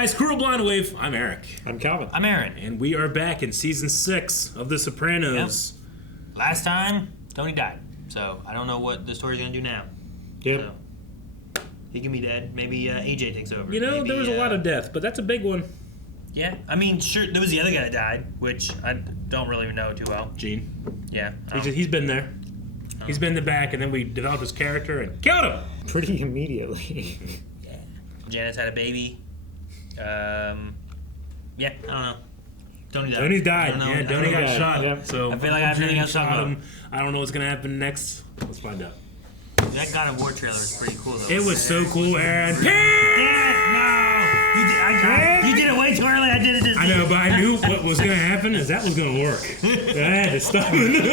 guys, Cruel Blind Wave. I'm Eric. I'm Calvin. I'm Aaron. And we are back in season 6 of The Sopranos. Yep. Last time, Tony died. So I don't know what the story's going to do now. Yep. So, he can be dead. Maybe AJ takes over. You know, Maybe, there was a lot of death, but that's a big one. Yeah. I mean, sure, there was the other guy that died, which I don't really know too well. Gene. Yeah. He's been there. He's been in the back, and then we developed his character and killed him. Pretty immediately. Yeah. Janice had a baby. Yeah, I don't know. Tony's died. Yeah, Tony got shot. Yeah. So I feel like I have nothing else to talk about. I don't know what's going to happen next. Let's find out. That God of War trailer was pretty cool, though. It was so cool, Aaron. You did it way too early. I did it just I know, but I knew what was going to happen is that was going to work. I had to stop it.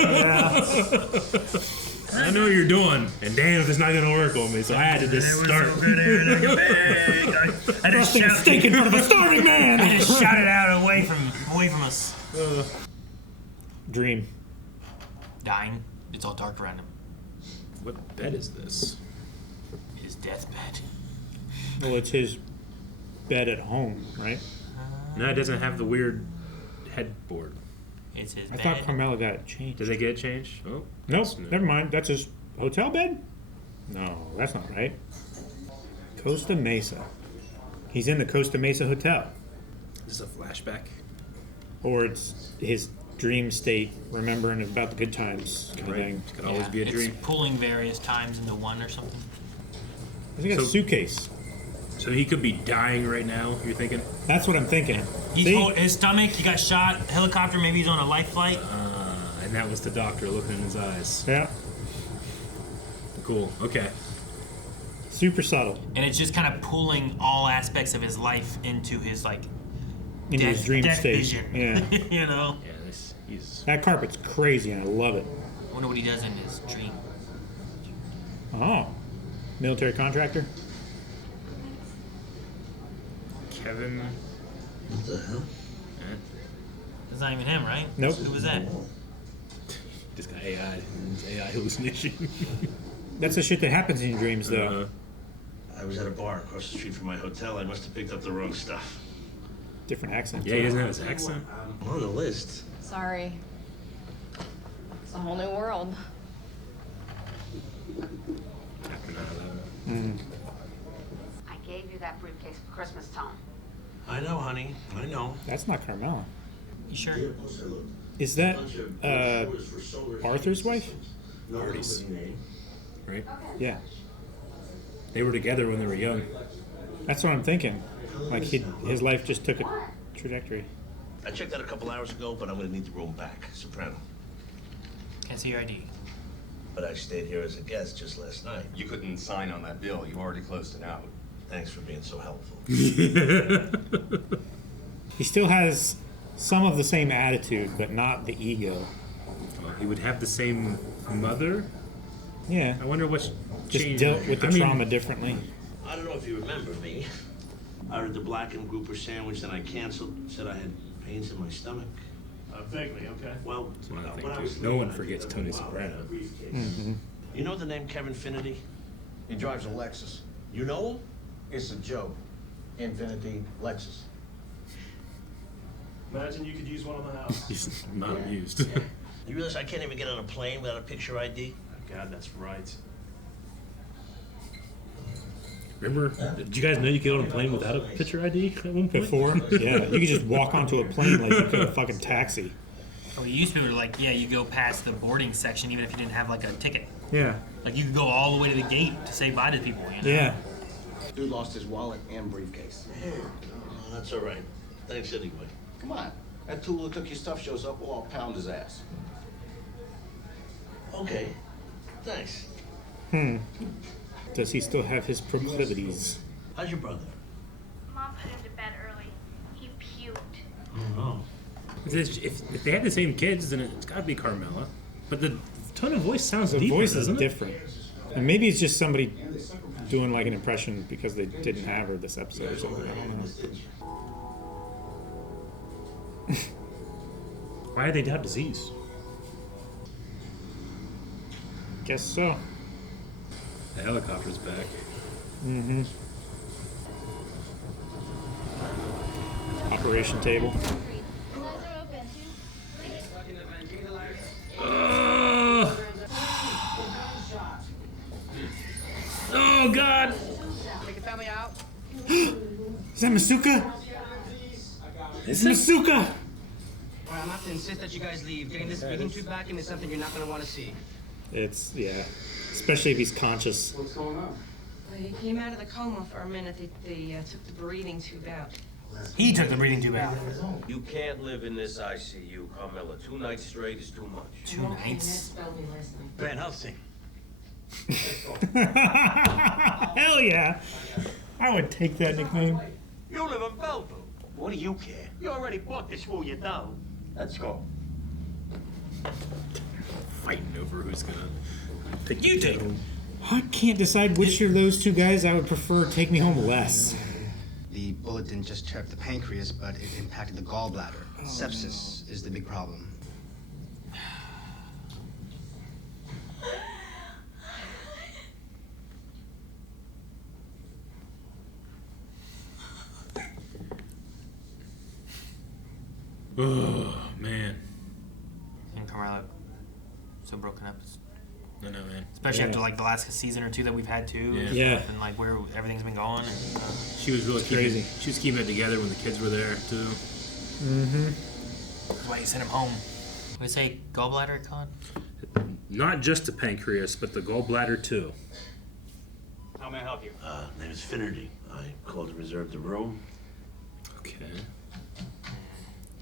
I know what you're doing, and damn if it's not going to work on me, so I had to just start. I just shout Steak in front of a starving man. I just shouted out away from us. Dream. Dying. It's all dark around him. What bed is this? His deathbed. Well, it's his bed at home, right? No, it doesn't have the weird headboard. It's his I bed. thought Carmela got it changed. Does it get changed? Oh, Nope, never mind. That's his hotel bed? No, that's not right. Costa Mesa. He's in the Costa Mesa Hotel. Is this a flashback? Or it's his dream state, remembering about the good times kind of thing. It could always be a dream. It's pulling various times into one or something. He's got a suitcase. So he could be dying right now, you're thinking? That's what I'm thinking. His stomach, he got shot, helicopter, maybe he's on a life flight. And that was the doctor looking in his eyes. Yeah. Cool, okay. Super subtle. And it's just kind of pulling all aspects of his life into his, Into his dream death state. vision. Yeah. You know? Yeah, he's... That carpet's crazy and I love it. I wonder what he does in his dream. Oh. Military contractor? Kevin... What the hell? It's not even him, right? Nope. Who was that? Just got AI. It's AI hallucination. That's the shit that happens in your dreams, though. I was at a bar across the street from my hotel. I must have picked up the wrong stuff. Different accents. Yeah, he doesn't have his accent. I'm on the list. Sorry. It's a whole new world. After 9/11. I gave you that briefcase for Christmas, Tom. I know, honey. I know. That's not Carmela. You sure? Is that Arthur's wife? Artie's. Right? Yeah. They were together when they were young. That's what I'm thinking. Like his life just took a trajectory. I checked out a couple hours ago, but I'm going to need the room back. Soprano. Can't see your ID. But I stayed here as a guest just last night. You couldn't sign on that bill. You already closed it out. Thanks for being so helpful. He still has some of the same attitude, but not the ego. He would have the same mother? Yeah. I wonder what's Just changed. dealt with the trauma differently. I don't know if you remember me. I ordered the blackened grouper sandwich, then I canceled. Said I had pains in my stomach. Vaguely, okay. Well, That's what I think, when I was too. No leaving, one I forgets picked up a Tony wallet Soprano. and a briefcase. You know the name Kevin Finity? He drives a Lexus. You know him? It's a joke. Infinity Lexus. Imagine you could use one on the house. He's not amused. You realize I can't even get on a plane without a picture ID? God, that's right. Remember? Did you guys know you could get on a plane without a picture ID at one point? Before? Yeah. You could just walk onto a plane like you could a fucking taxi. Oh, it used to be you go past the boarding section even if you didn't have a ticket. Yeah. Like you could go all the way to the gate to say bye to people. You know? Yeah. Dude lost his wallet and briefcase. Oh, that's all right. Thanks anyway. Come on. That tool who took your stuff shows up, we'll all pound his ass. Okay. Thanks. Does he still have his proclivities? How's your brother? Mom put him to bed early. He puked. Oh. If they had the same kids, then it's got to be Carmela. But the tone of voice sounds The deeper, voice is doesn't it? different. And maybe it's just somebody doing an impression because they didn't have her this episode or something. I don't know. Why do they have disease? Guess so. The helicopter's back. operation table. Oh God! Is that Masuka? Is it? Masuka! Well, I'm have to insist that you guys leave. Getting this speaking tube back in is something you're not going to want to see. It's, yeah. Especially if he's conscious. What's going on? He came out of the coma for a minute. They took the breathing tube out. He took the breathing tube out. You can't live in this ICU, Carmela. 2 nights straight is too much. 2 nights. Van Helsing. Hell yeah! I would take that nickname. You live in Belleville. What do you care? You already bought this fool, you down. Let's go. Fighting over who's gonna pick You take him. I can't decide which of those two guys I would prefer take me home less. The bullet didn't just tear up the pancreas, but it impacted the gallbladder. Sepsis is the big problem. Oh man. And Carmela so broken up. I know, man. Especially Yeah. after like the last season or two that we've had too. Yeah. Yeah. And like where everything's been going. And, She was really crazy. She was keeping it together when the kids were there too. Mm-hmm. that's why you sent him home. What do you say? Gallbladder, Con? Not just the pancreas, but the gallbladder too. How may I help you? Name is Finnerty. I called to reserve the room. Okay.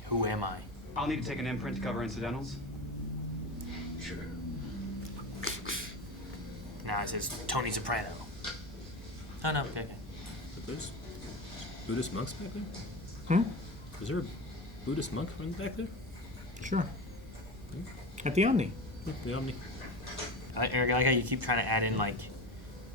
Who am I? I'll need to take an imprint to cover incidentals. Sure. Now it says Tony Soprano. Oh no, okay. But there's Buddhist monks back there? Hmm? Is there a Buddhist monk running back there? Sure. At the Omni. Yeah, the Omni. Eric, I like how you keep trying to add in like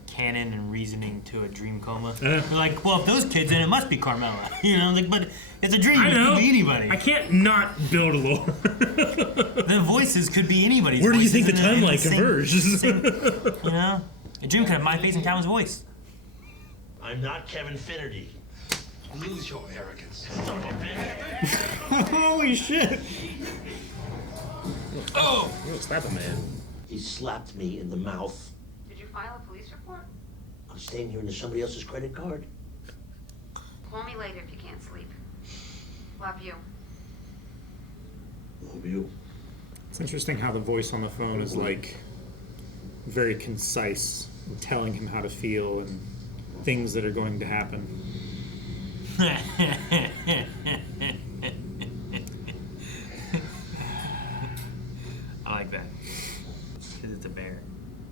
canon and reasoning to a dream coma. Yeah. You're like, well, if those kids, then it must be Carmela. You know, like, but it's a dream. I It know. could be anybody. I can't not build a lore. The voices could be anybody's. Where do you voices think the in timeline same- converges? You know, a dream could have my face and Calvin's voice. I'm not Kevin Finnerty. Lose your arrogance. Holy shit! Oh! You don't slap a man. He slapped me in the mouth. Did you file a police report? I'm staying here under somebody else's credit card. Call me later if you can't sleep. Love you. Love you. It's interesting how the voice on the phone is like very concise, and telling him how to feel and things that are going to happen. I like that. Because it's a bear.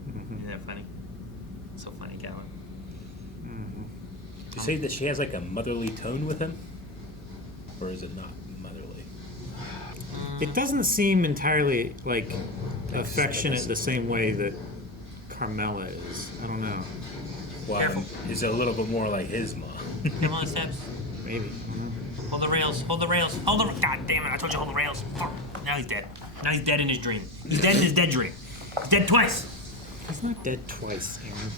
Isn't that funny? So funny, Calvin. Do you say that she has like a motherly tone with him? Or is it not motherly? It doesn't seem entirely like affectionate the same way that Carmela is. I don't know. Well, Careful. is it a little bit more like his mom? Come on, steps. Maybe. Hold the rails. Hold the rails. Hold the. God damn it! I told you hold the rails. Fuck. Now he's dead. Now he's dead in his dream. He's dead in his dead dream. He's dead twice. He's not dead twice, Aaron.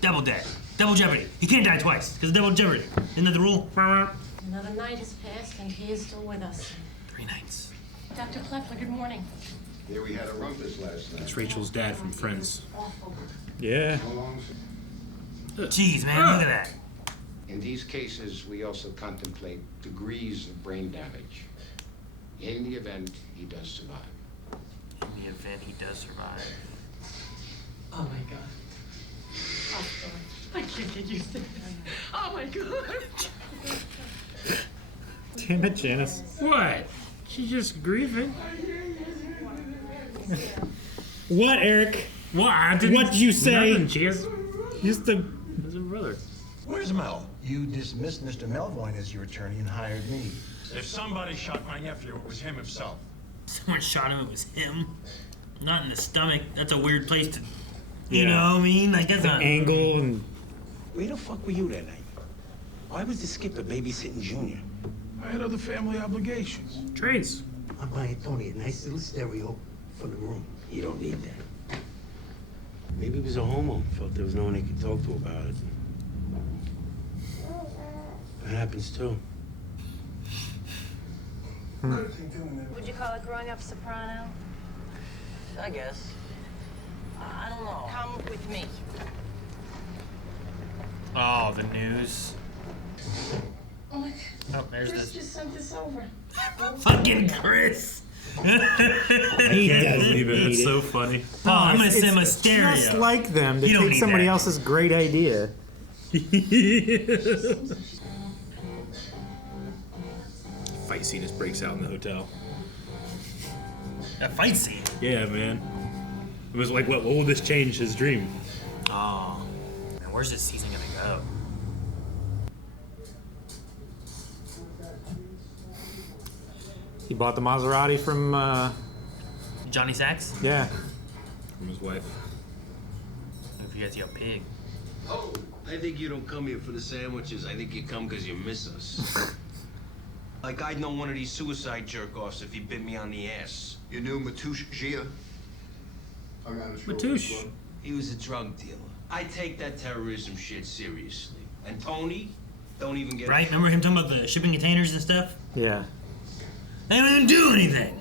Double dead. Double jeopardy. He can't die twice because of double jeopardy. Isn't that the rule? Another night has passed, and he is still with us. 3 nights. Dr. Kleffler, good morning. Here we had a rumpus last night. It's Rachel's dad from Friends. Yeah. How long? Jeez, man, look at that. In these cases, we also contemplate degrees of brain damage. In the event he does survive. In the event he does survive. Oh my God. Oh, God. I can't get used to this. Oh my God. Damn it, Janice. What? She's just grieving. What, Eric? What? I didn't. What'd you say? Nothing. She has. Just the. Has a brother. Where's Mel? You dismissed Mr. Melvoin as your attorney and hired me. If somebody shot my nephew, it was him himself. Someone shot him. It was him. Not in the stomach. That's a weird place to. You Yeah. know what I mean? Like that's The not. angle and. Where the fuck were you that night? Why was the skipper babysitting Junior? I had other family obligations. Trace. I'm buying Tony a nice little stereo for the room. You don't need that. Maybe he was a homo. Felt there was no one he could talk to about it. That happens too. Would you call it growing up soprano? I guess. I don't know. Come with me. Oh, the news. Oh my God. Oh, there's Chris this. just sent this over. Fucking Chris. I can't believe it. It's so funny. Oh, I'm gonna It's send my stereo. just like them to You don't take need somebody that. else's great idea. Fight scene just breaks out in the hotel. A fight scene. Yeah, man. It was like, what will this change his dream? Oh, man, where's this season gonna go? He bought the Maserati from, Johnny Sacks? yeah. From his wife. If you guys yell pig. Oh, I think you don't come here for the sandwiches. I think you come because you miss us. Like I'd know one of these suicide jerk-offs if he bit me on the ass. You knew Matoush Gia? Matoush. He was a drug dealer. I take that terrorism shit seriously. And Tony, don't even get... Right? Remember him talking about the shipping containers and stuff? Yeah. They don't even do anything.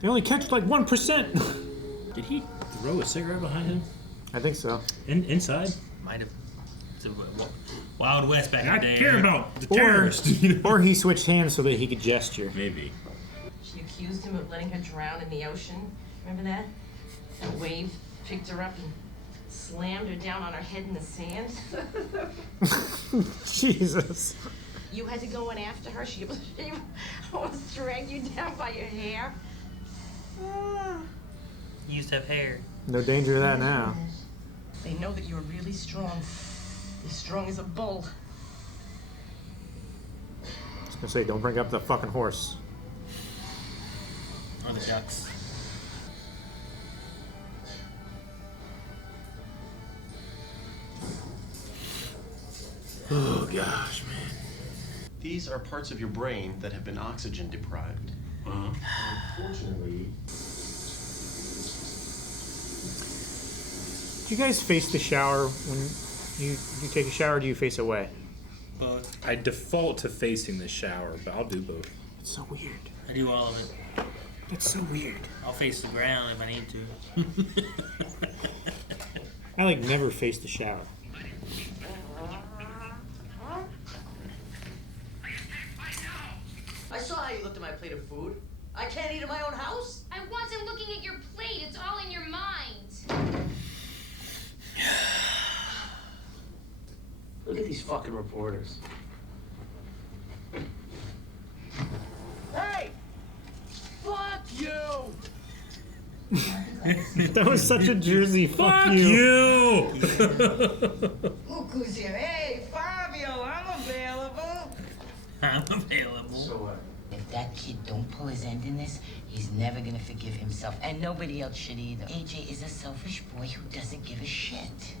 They only catch like 1%. Did he throw a cigarette behind him? I think so. Inside? Might have. It's a Wild West back in I the day. care about the Or, terrorist. or he switched hands so that he could gesture. Maybe. She accused him of letting her drown in the ocean. Remember that? That wave picked her up and slammed her down on her head in the sand. Jesus. You had to go in after her. She almost dragged you down by your hair. You used to have hair. No danger of that now. They know that you're really strong. As strong as a bull. I was gonna say, don't bring up the fucking horse. Or the ducks. Oh, gosh, man. These are parts of your brain that have been oxygen deprived. Unfortunately, Do you guys face the shower when you take a shower, or do you face away? Both. I default to facing the shower, but I'll do both. It's so weird. I do all of it. That's so weird. I'll face the ground if I need to. I like never face the shower. I saw how you looked at my plate of food. I can't eat in my own house. I wasn't looking at your plate. It's all in your mind. Look at these fucking reporters. Hey! Fuck you! That was such a Jersey fuck you. Look who's here. Hey, Fabio, I'm available. I'm available. So what? If that kid don't pull his end in this, he's never gonna forgive himself, and nobody else should either. AJ is a selfish boy who doesn't give a shit.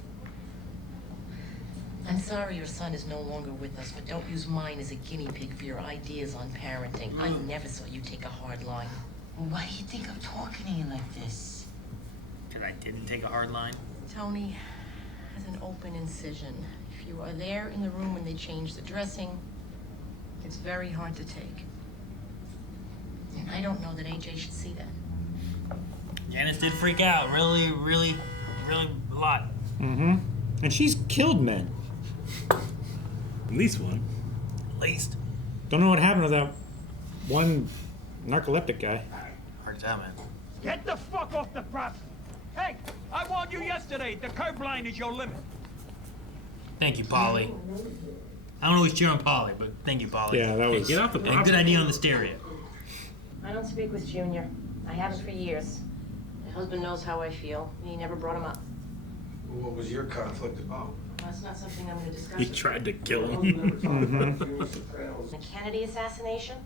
I'm sorry your son is no longer with us, but don't use mine as a guinea pig for your ideas on parenting. I never saw you take a hard line. Why do you think I'm talking to you like this? Because I didn't take a hard line. Tony has an open incision. If you are there in the room when they change the dressing, it's very hard to take. And I don't know that AJ should see that. Janice did freak out. Really a lot. Mm-hmm. And she's killed men. At least one. At least. Don't know what happened to that one narcoleptic guy. Hard to tell, man. Get the fuck off the property! Hey, I warned you yesterday. The curb line is your limit. Thank you, Polly. I don't always cheer on Polly, but thank you, Polly. Yeah, that was. Get off the And a property. good idea on the stereo. I don't speak with Junior. I haven't for years. My husband knows how I feel. He never brought him up. what was your conflict about? That's not something I'm going to discuss. He tried to kill him. The Kennedy assassination?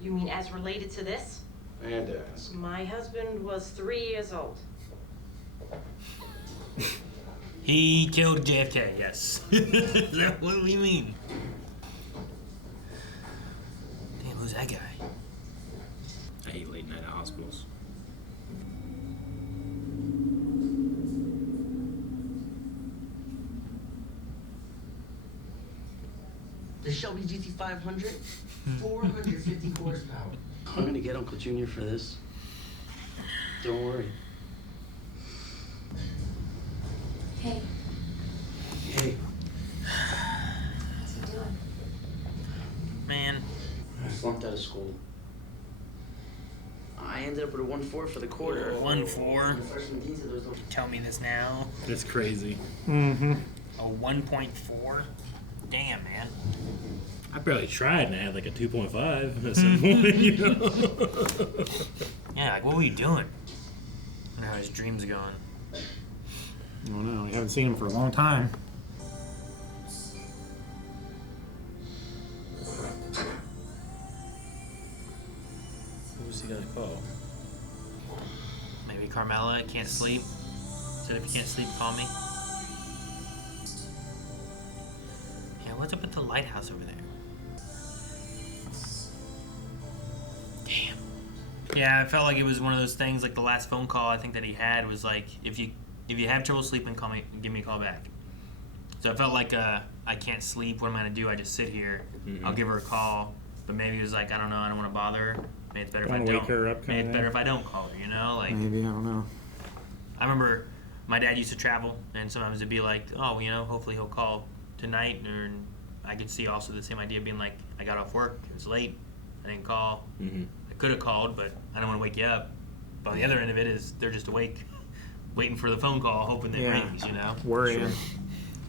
You mean as related to this? I had to ask. My husband was 3 years old. He killed JFK, yes. Is that what we mean? Damn, who's that guy? I hate late night at hospitals. The Shelby GT500, 450 horsepower. I'm gonna get Uncle Junior for this. Don't worry. Hey, Hey, what's he doing? Man, I flunked out of school. I ended up with a 1.4 for the quarter. 1.4. The freshman dean said there was no. Tell me this now. That's crazy. Mm-hmm. A 1.4? Damn, man. I barely tried and I had like a 2.5 at some point, you know? Yeah, like, what were you doing? I wonder how his dreams are going. I don't know. We haven't seen him for a long time. Who's he gonna call? Maybe Carmela can't sleep. Said if you can't sleep, call me. Yeah, what's up at the lighthouse over there? Damn. Yeah, I felt like it was one of those things. Like the last phone call I think that he had was like, if you have trouble sleeping, call me, give me a call back. So I felt like I can't sleep. What am I gonna do? I just sit here. Mm-hmm. I'll give her a call. But maybe it was like, I don't know. I don't want to bother her. Maybe it's better if I Wanna don't. wake her up Maybe kinda it's better thing? if I don't call her. You know, like. Maybe, I don't know. I remember my dad used to travel, and sometimes it'd be like, oh, you know, hopefully he'll call tonight. Or I could see also the same idea being like, I got off work, it was late, I didn't call. Mm-hmm. I could have called, but I don't want to wake you up. But on the other end of it is they're just awake, waiting for the phone call, hoping that it rings, you know? Worrying. Sure.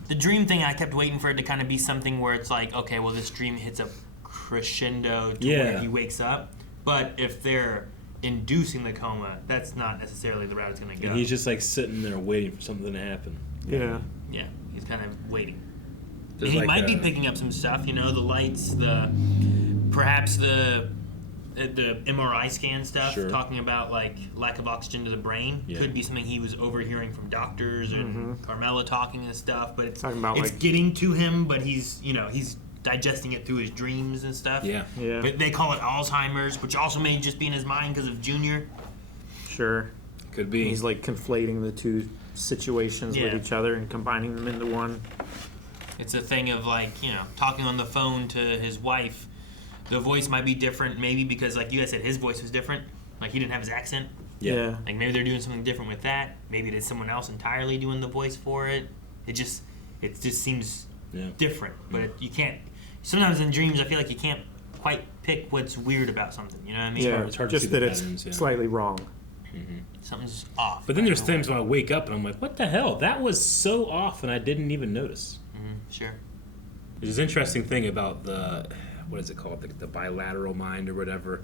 The dream thing, I kept waiting for it to kind of be something where it's like, okay, well, this dream hits a crescendo to where he wakes up. But if they're inducing the coma, that's not necessarily the route it's going to go. And he's just like sitting there waiting for something to happen. Yeah. Yeah, he's kind of waiting. There's And he like might be a- picking up some stuff, you know, the lights, perhaps the MRI scan stuff, Sure. talking about like lack of oxygen to the brain. Yeah. Could be something he was overhearing from doctors and Carmela talking and stuff. But it's Talking about, it's like- getting to him, but he's digesting it through his dreams and stuff. Yeah. Yeah. But they call it Alzheimer's, which also may just be in his mind because of Junior. Sure. Could be. He's like conflating the two situations with Yeah. each other and combining them into one. It's a thing of like, you know, talking on the phone to his wife. The voice might be different, maybe because, like you guys said, his voice was different. Like he didn't have his accent. Yeah. Like maybe they're doing something different with that. Maybe there's someone else entirely doing the voice for it. It just seems different. But you can't. Sometimes in dreams, I feel like you can't quite pick what's weird about something. You know what I mean? Yeah, it's hard to just see the that it's patterns, yeah. slightly wrong. Something's off. But then there's times when I wake up and I'm like, what the hell? That was so off and I didn't even notice. Sure. There's an interesting thing about what is it called? The bilateral mind or whatever.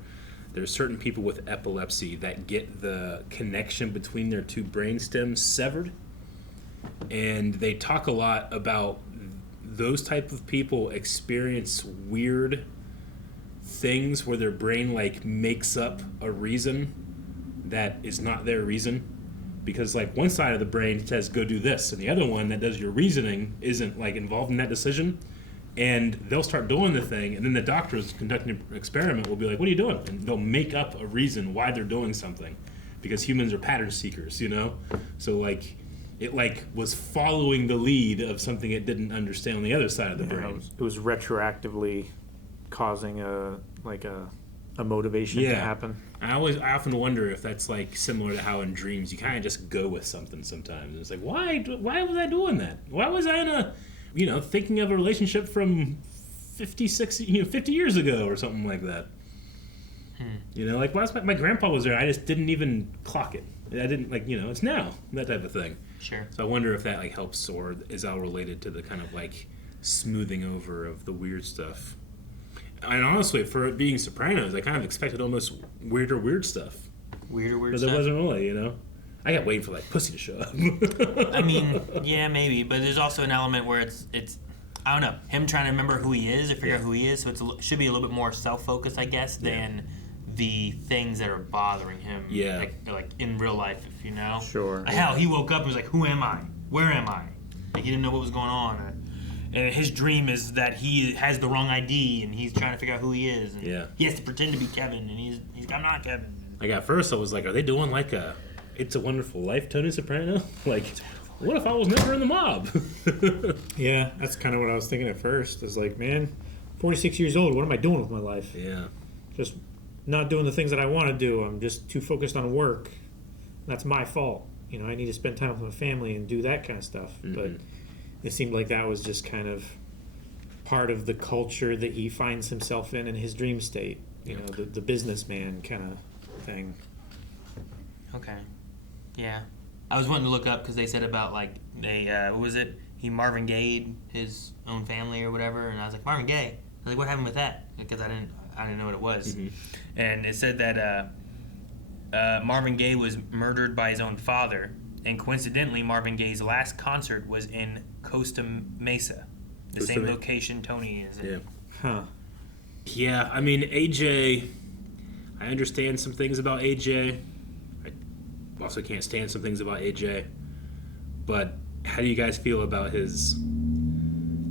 There's certain people with epilepsy that get the connection between their two brain stems severed. And they talk a lot about those type of people experience weird things where their brain like makes up a reason that is not their reason. Because like one side of the brain says go do this, and the other one that does your reasoning isn't like involved in that decision. And they'll start doing the thing, and then the doctors conducting an experiment will be like, what are you doing? And they'll make up a reason why they're doing something. Because humans are pattern seekers, you know? So like it like was following the lead of something it didn't understand on the other side of the brain. It was retroactively causing a motivation to happen. I often wonder if that's like similar to how in dreams you kind of just go with something sometimes. It's like, why was I doing that? Why was I in a, thinking of a relationship from 50 years ago or something like that? Like my grandpa was there, I just didn't even clock it. I didn't it's now, that type of thing. Sure. So I wonder if that like helps or is all related to the kind of like smoothing over of the weird stuff. And honestly, for it being Sopranos, I kind of expected almost weird stuff. Weird but stuff? there wasn't really, I got waiting for like pussy to show up. I mean, yeah, maybe, but there's also an element where it's I don't know, him trying to remember who he is or figure out who he is, so it should be a little bit more self-focused, I guess, than the things that are bothering him. Yeah. Like in real life, if you know. Sure. Hell, he woke up and was like, who am I? Where am I? Like, he didn't know what was going on. And his dream is that he has the wrong ID and he's trying to figure out who he is. And he has to pretend to be Kevin, and I'm not Kevin. Like at first I was like, are they doing like a It's a Wonderful Life Tony Soprano? Like, what if I was never in the mob? Yeah, that's kind of what I was thinking at first. Is like, man, 46 years old. What am I doing with my life? Yeah. Just not doing the things that I want to do. I'm just too focused on work. That's my fault. You know, I need to spend time with my family and do that kind of stuff. Mm-hmm. But it seemed like that was just kind of part of the culture that he finds himself in his dream state. You know, the businessman kind of thing. Okay. Yeah. I was wanting to look up because they said about like they what was it? He Marvin Gaye his own family or whatever, and I was like, Marvin Gaye. I was like, what happened with that? Because I didn't know what it was. Mm-hmm. And it said that Marvin Gaye was murdered by his own father, and coincidentally, Marvin Gaye's last concert was in Costa Mesa, the same location Tony is in. Yeah. Huh. Yeah, I mean, AJ, I understand some things about AJ. I also can't stand some things about AJ. But how do you guys feel about his...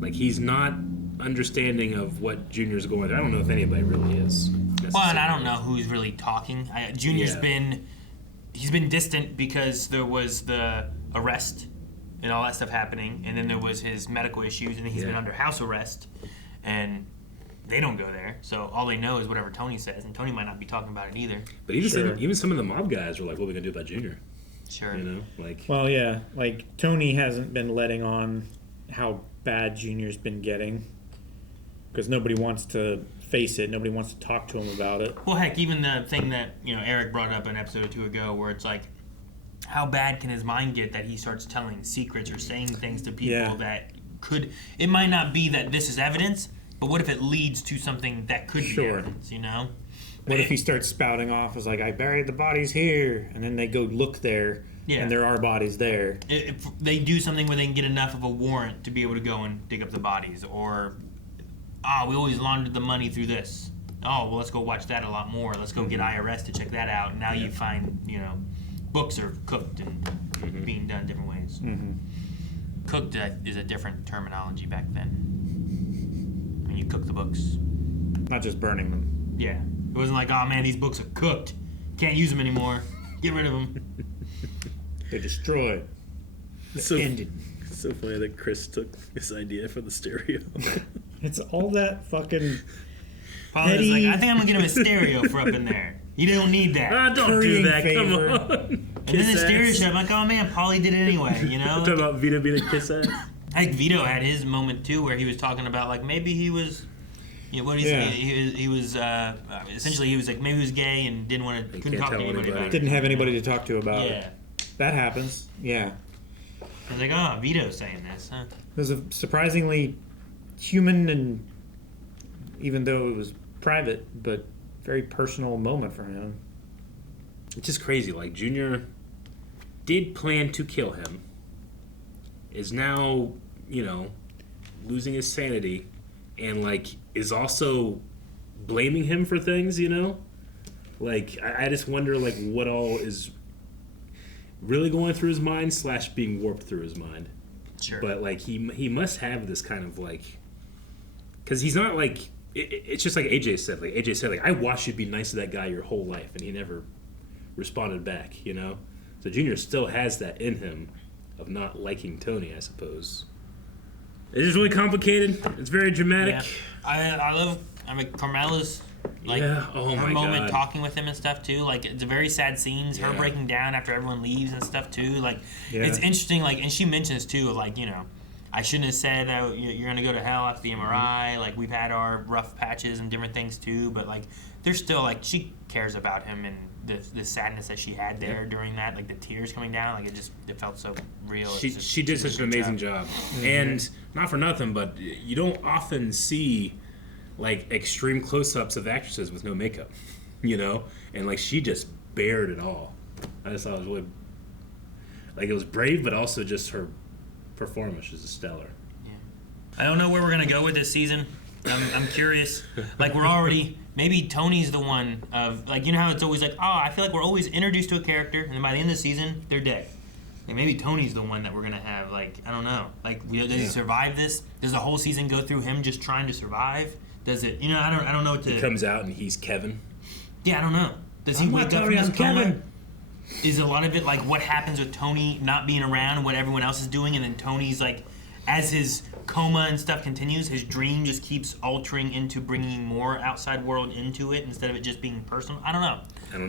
Like, he's not understanding of what Junior's going through. I don't know if anybody really is. Well, and I don't know who's really talking. Junior's been distant because there was the arrest and all that stuff happening, and then there was his medical issues, and then he's been under house arrest, and they don't go there. So all they know is whatever Tony says, and Tony might not be talking about it either. But even some of the mob guys were like, what are we going to do about Junior? Sure. You know, like... Well, yeah, like Tony hasn't been letting on how bad Junior's been getting because nobody wants to face it. Nobody wants to talk to him about it. Well, heck, even the thing that Eric brought up an episode or two ago, where it's like, how bad can his mind get that he starts telling secrets or saying things to people that could? It might not be that this is evidence, but what if it leads to something that could be evidence? You know. What if he starts spouting off as like, I buried the bodies here, and then they go look there, and there are bodies there. If they do something where they can get enough of a warrant to be able to go and dig up the bodies, or we always laundered the money through this. Oh, well, let's go watch that a lot more. Let's go get IRS to check that out. Now you find, books are cooked and being done different ways. Mm-hmm. Cooked is a different terminology back then. I mean, you cook the books. Not just burning them. Yeah. It wasn't like, oh man, these books are cooked. Can't use them anymore. Get rid of them. They're destroyed. They're ended. It's so funny that Chris took this idea for the stereo. It's all that fucking... Polly was like, I think I'm going to get him a stereo for up in there. You don't need that. Don't do that. Come on. And then the stereo shit, I'm like, oh man, Polly did it anyway, you know? Talking about Vito being a kiss ass. I think Vito had his moment too, where he was talking about like maybe he was, what did he say? He was essentially he was like maybe he was gay and couldn't talk to anybody about it. Didn't have anybody to talk to about it. Yeah. That happens. Yeah. I was like, oh, Vito's saying this, huh? It was a surprisingly human and, even though it was private, but very personal moment for him. It's just crazy. Like, Junior did plan to kill him, is now, losing his sanity, and, like, is also blaming him for things, Like, I just wonder, like, what all is really going through his mind / being warped through his mind. Sure. But, like, he must have this kind of, like... Because he's not, like... It's just like AJ said. Like, AJ said, like, I watched you be nice to that guy your whole life, and he never responded back, So Junior still has that in him of not liking Tony, I suppose. It's just really complicated. It's very dramatic. Yeah. I mean, Carmela's, like, her moment talking with him and stuff, too. Like, it's a very sad scenes. Her breaking down after everyone leaves and stuff, too. Like, it's interesting, like, and she mentions, too, like, I shouldn't have said that you're going to go to hell after the MRI. Like, we've had our rough patches and different things, too. But, like, there's still, like, she cares about him and the sadness that she had there during that. Like, the tears coming down. Like, it felt so real. She did such an amazing job. Mm-hmm. And not for nothing, but you don't often see, like, extreme close-ups of actresses with no makeup, And, like, she just bared it all. I just thought it was really... Like, it was brave, but also just her... performance is stellar. Yeah. I don't know where we're gonna go with this season. I'm curious. Like, we're already maybe Tony's the one of, like, how it's always like, I feel like we're always introduced to a character and then by the end of the season they're dead. And maybe Tony's the one that we're gonna have, like, I don't know. Like, does he survive this? Does the whole season go through him just trying to survive? Does it? I don't know what to. He comes out and he's Kevin. Yeah, I don't know. Does he wake up from his coma? Is a lot of it like what happens with Tony not being around and what everyone else is doing, and then Tony's like, as his coma and stuff continues, his dream just keeps altering into bringing more outside world into it instead of it just being personal. I don't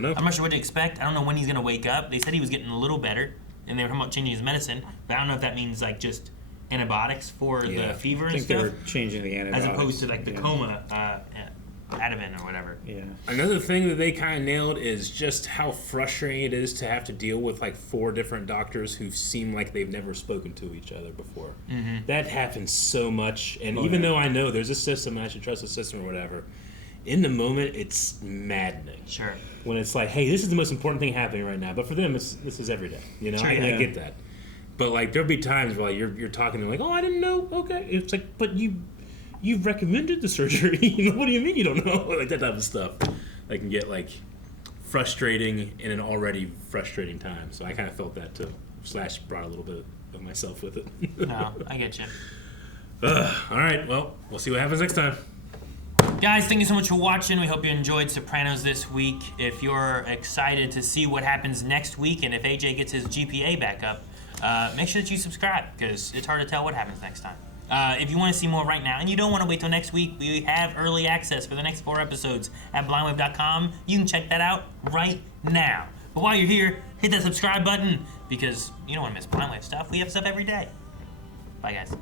know. I'm not sure what to expect. I don't know when he's gonna wake up. They said he was getting a little better, and they were talking about changing his medicine, but I don't know if that means like just antibiotics for the fever and stuff. I think they were changing the antibiotics. As opposed to like the coma, Ativan or whatever. Yeah. Another thing that they kind of nailed is just how frustrating it is to have to deal with like 4 different doctors who seem like they've never spoken to each other before. Mm-hmm. That happens so much, and even though I know there's a system, I should trust the system or whatever, in the moment it's maddening. Sure. When it's like, hey, this is the most important thing happening right now, but for them, this is every day. You know, Sure, I yeah. get that. But like, there'll be times where like, you're talking to them like, oh, I didn't know. Okay, it's like, but you've recommended the surgery. What do you mean you don't know? Like that type of stuff. That can get like frustrating in an already frustrating time. So I kind of felt that too. / brought a little bit of myself with it. No, I get you. All right, well, we'll see what happens next time. Guys, thank you so much for watching. We hope you enjoyed Sopranos this week. If you're excited to see what happens next week and if AJ gets his GPA back up, make sure that you subscribe because it's hard to tell what happens next time. If you want to see more right now and you don't want to wait till next week, we have early access for the next 4 episodes at blindwave.com. You can check that out right now. But while you're here, hit that subscribe button because you don't want to miss Blindwave stuff. We have stuff every day. Bye, guys.